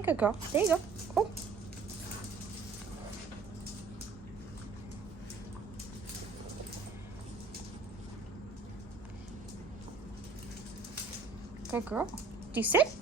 right, good girl. There you go. Oh. Good girl. Do you sit?